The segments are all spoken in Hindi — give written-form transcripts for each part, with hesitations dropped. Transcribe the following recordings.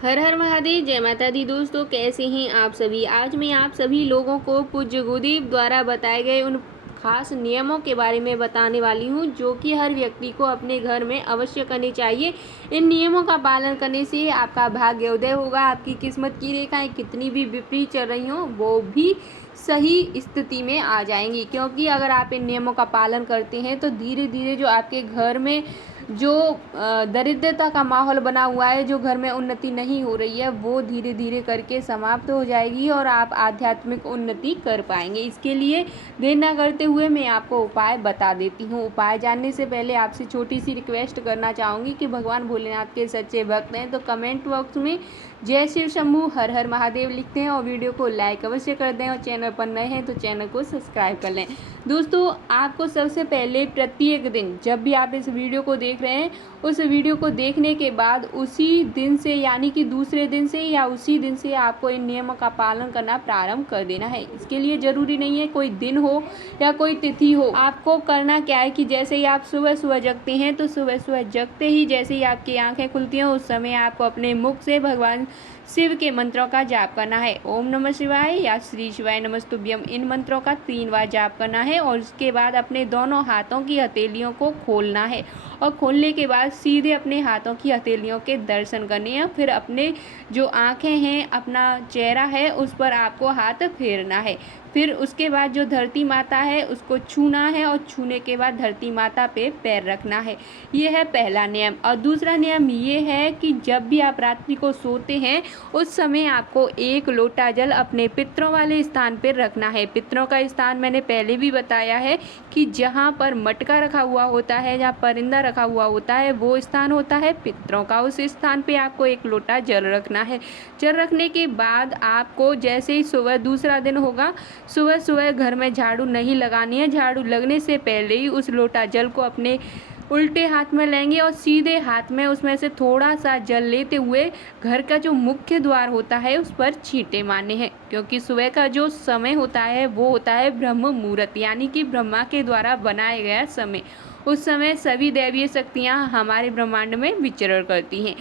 हर हर महादेव, जय माता दी। दोस्तों, कैसे हैं आप सभी। आज मैं आप सभी लोगों को पूज्य गुरुदेव द्वारा बताए गए उन खास नियमों के बारे में बताने वाली हूँ जो कि हर व्यक्ति को अपने घर में अवश्य करने चाहिए। इन नियमों का पालन करने से आपका भाग्य उदय होगा। आपकी किस्मत की रेखाएं कितनी भी विपरीत चल रही हों वो भी सही स्थिति में आ जाएंगी, क्योंकि अगर आप इन नियमों का पालन करते हैं तो धीरे धीरे जो आपके घर में जो दरिद्रता का माहौल बना हुआ है, जो घर में उन्नति नहीं हो रही है, वो धीरे धीरे करके समाप्त हो जाएगी और आप आध्यात्मिक उन्नति कर पाएंगे। इसके लिए देर ना करते हुए मैं आपको उपाय बता देती हूँ। उपाय जानने से पहले आपसे छोटी सी रिक्वेस्ट करना चाहूँगी कि भगवान भोलेनाथ के सच्चे भक्त हैं तो कमेंट बॉक्स में जय शिव शंभू हर हर महादेव लिखते हैं और वीडियो को लाइक अवश्य कर दें और चैनल पर नए हैं तो चैनल को सब्सक्राइब कर लें। दोस्तों, आपको सबसे पहले प्रत्येक दिन जब भी आप इस वीडियो को देख रहे हैं, उस वीडियो को देखने के बाद उसी दिन से यानी कि दूसरे दिन से या उसी दिन से आपको इन नियमों का पालन करना प्रारंभ कर देना है। इसके लिए ज़रूरी नहीं है कोई दिन हो या कोई तिथि हो। आपको करना क्या है कि जैसे ही आप सुबह सुबह जगते हैं तो सुबह सुबह जगते ही जैसे ही आपकी आंखें खुलती हैं उस समय आपको अपने मुख से भगवान शिव के मंत्रों का जाप करना है। ओम नमः शिवाय या श्री शिवाय नमस्तुभ्यम, इन मंत्रों का 3 बार जाप करना है और उसके बाद अपने दोनों हाथों की हथेलियों को खोलना है और खोलने के बाद सीधे अपने हाथों की हथेलियों के दर्शन करने हैं। फिर अपने जो आंखें हैं, अपना चेहरा है, उस पर आपको हाथ फेरना है। फिर उसके बाद जो धरती माता है उसको छूना है और छूने के बाद धरती माता पे पैर रखना है। ये है पहला नियम। और दूसरा नियम ये है कि जब भी आप रात्रि को सोते हैं उस समय आपको 1 लोटा जल अपने पितरों वाले स्थान पर रखना है। पितरों का स्थान मैंने पहले भी बताया है कि जहाँ पर मटका रखा हुआ होता है, जहाँ परिंदा रखा हुआ होता है, वो स्थान होता है पितरों का। उस स्थान पे आपको 1 लोटा जल रखना है। जल रखने के बाद आपको जैसे ही सुबह दूसरा दिन होगा, सुबह सुबह घर में झाड़ू नहीं लगानी है। झाड़ू लगने से पहले ही उस लोटा जल को अपने उल्टे हाथ में लेंगे और सीधे हाथ में उसमें से थोड़ा सा जल लेते हुए घर का जो मुख्य द्वार होता है उस पर छींटे मारने हैं, क्योंकि सुबह का जो समय होता है वो होता है ब्रह्म मुहूर्त, यानी कि ब्रह्मा के द्वारा बनाया गया समय। उस समय सभी दैवीय शक्तियाँ हमारे ब्रह्मांड में विचरण करती हैं।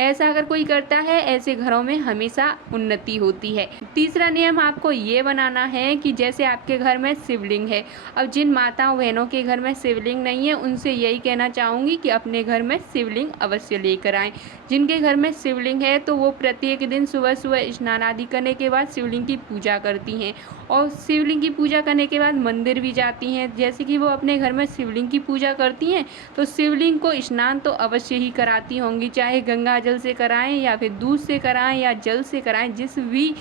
ऐसा अगर कोई करता है, ऐसे घरों में हमेशा उन्नति होती है। तीसरा नियम आपको ये बनाना है कि जैसे आपके घर में शिवलिंग है, अब जिन माताओं बहनों के घर में शिवलिंग नहीं है उनसे यही कहना चाहूँगी कि अपने घर में शिवलिंग अवश्य लेकर आएँ। जिनके घर में शिवलिंग है तो वो प्रत्येक दिन सुबह सुबह स्नान आदि करने के बाद शिवलिंग की पूजा करती हैं और शिवलिंग की पूजा करने के बाद मंदिर भी जाती हैं। जैसे कि वो अपने घर में शिवलिंग की पूजा करती हैं तो शिवलिंग को स्नान तो अवश्य ही कराती होंगी, चाहे गंगा जल से कराएं या फिर दूध से कराएं या जल से कराएं। जिस भी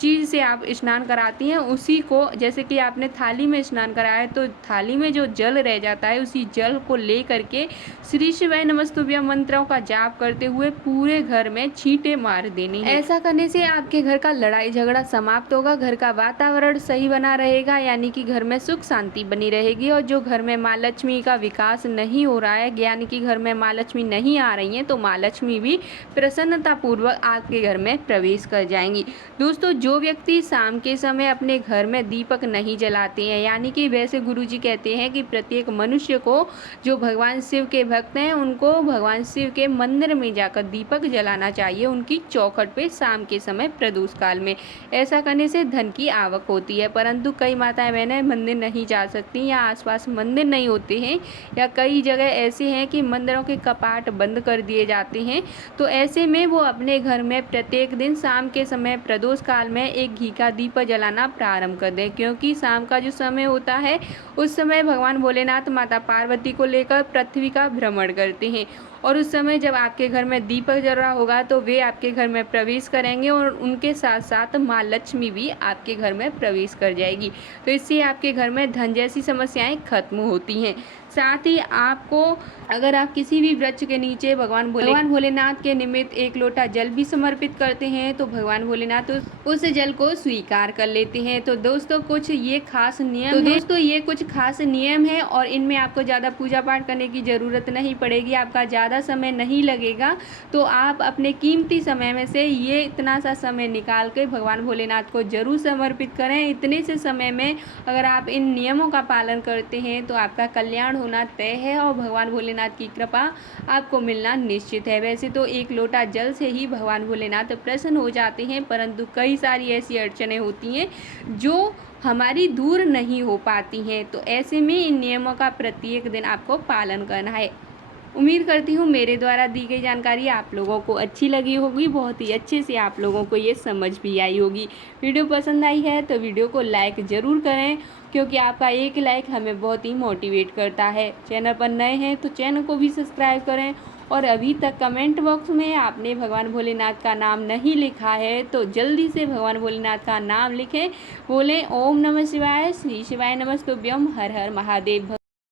चीज़ से आप स्नान कराती हैं उसी को, जैसे कि आपने थाली में स्नान कराया तो थाली में जो जल रह जाता है उसी जल को ले करके श्री शिवाय नमस्तुभ्यम मंत्रों का जाप करते हुए पूरे घर में छींटे मार देनी है। ऐसा करने से आपके घर का लड़ाई झगड़ा समाप्त होगा, घर का वातावरण सही बना रहेगा, यानी कि घर में सुख शांति बनी रहेगी। और जो घर में माँ लक्ष्मी का विकास नहीं हो रहा है, यानी कि घर में माँ लक्ष्मी नहीं आ रही हैं, तो माँ लक्ष्मी भी प्रसन्नतापूर्वक आपके घर में प्रवेश कर जाएंगी। दोस्तों, जो व्यक्ति शाम के समय अपने घर में दीपक नहीं जलाते हैं, यानी कि वैसे गुरुजी कहते हैं कि प्रत्येक मनुष्य को, जो भगवान शिव के भक्त हैं, उनको भगवान शिव के मंदिर में जाकर दीपक जलाना चाहिए उनकी चौखट पे शाम के समय प्रदोष काल में। ऐसा करने से धन की आवक होती है। परंतु कई माताएं बहनें मंदिर नहीं जा सकती या आसपास मंदिर नहीं होते हैं या कई जगह ऐसे हैं कि मंदिरों के कपाट बंद कर दिए जाते हैं, तो ऐसे में वो अपने घर में प्रत्येक दिन शाम के समय प्रदोष काल में एक घी का दीप जलाना प्रारंभ कर दें, क्योंकि शाम का जो समय होता है उस समय भगवान भोलेनाथ माता पार्वती को लेकर पृथ्वी का भ्रमण करते हैं और उस समय जब आपके घर में दीपक जल रहा होगा तो वे आपके घर में प्रवेश करेंगे और उनके साथ साथ माँ लक्ष्मी भी आपके घर में प्रवेश कर जाएगी। तो इससे आपके घर में धन जैसी समस्याएं खत्म होती हैं। साथ ही आपको, अगर आप किसी भी वृक्ष के नीचे भगवान भोलेनाथ के निमित्त 1 लोटा जल भी समर्पित करते हैं तो भगवान भोलेनाथ उस जल को स्वीकार कर लेते हैं। तो दोस्तों, कुछ ये खास नियम है और इनमें आपको ज़्यादा पूजा पाठ करने की ज़रूरत नहीं पड़ेगी। आपका ज़्यादा समय नहीं लगेगा, तो आप अपने कीमती समय में से ये इतना सा समय निकाल के भगवान भोलेनाथ को ज़रूर समर्पित करें। इतने से समय में अगर आप इन नियमों का पालन करते हैं तो आपका कल्याण होना तय है और भगवान भोलेनाथ की कृपा आपको मिलना निश्चित है। वैसे तो एक लोटा जल से ही भगवान भोलेनाथ प्रसन्न हो जाते हैं, परंतु कई सारी ऐसी अड़चनें होती हैं जो हमारी दूर नहीं हो पाती हैं। तो ऐसे में इन नियमों का प्रत्येक दिन आपको पालन करना है। उम्मीद करती हूँ मेरे द्वारा दी गई जानकारी आप लोगों को अच्छी लगी होगी, बहुत ही अच्छे से आप लोगों को ये समझ भी आई होगी। वीडियो पसंद आई है तो वीडियो को लाइक ज़रूर करें, क्योंकि आपका एक लाइक हमें बहुत ही मोटिवेट करता है। चैनल पर नए हैं तो चैनल को भी सब्सक्राइब करें, और अभी तक कमेंट बॉक्स में आपने भगवान भोलेनाथ का नाम नहीं लिखा है तो जल्दी से भगवान भोलेनाथ का नाम लिखें। बोलें ओम नमः शिवाय, श्री शिवाय नमस्तुभ्यम, हर हर महादेव।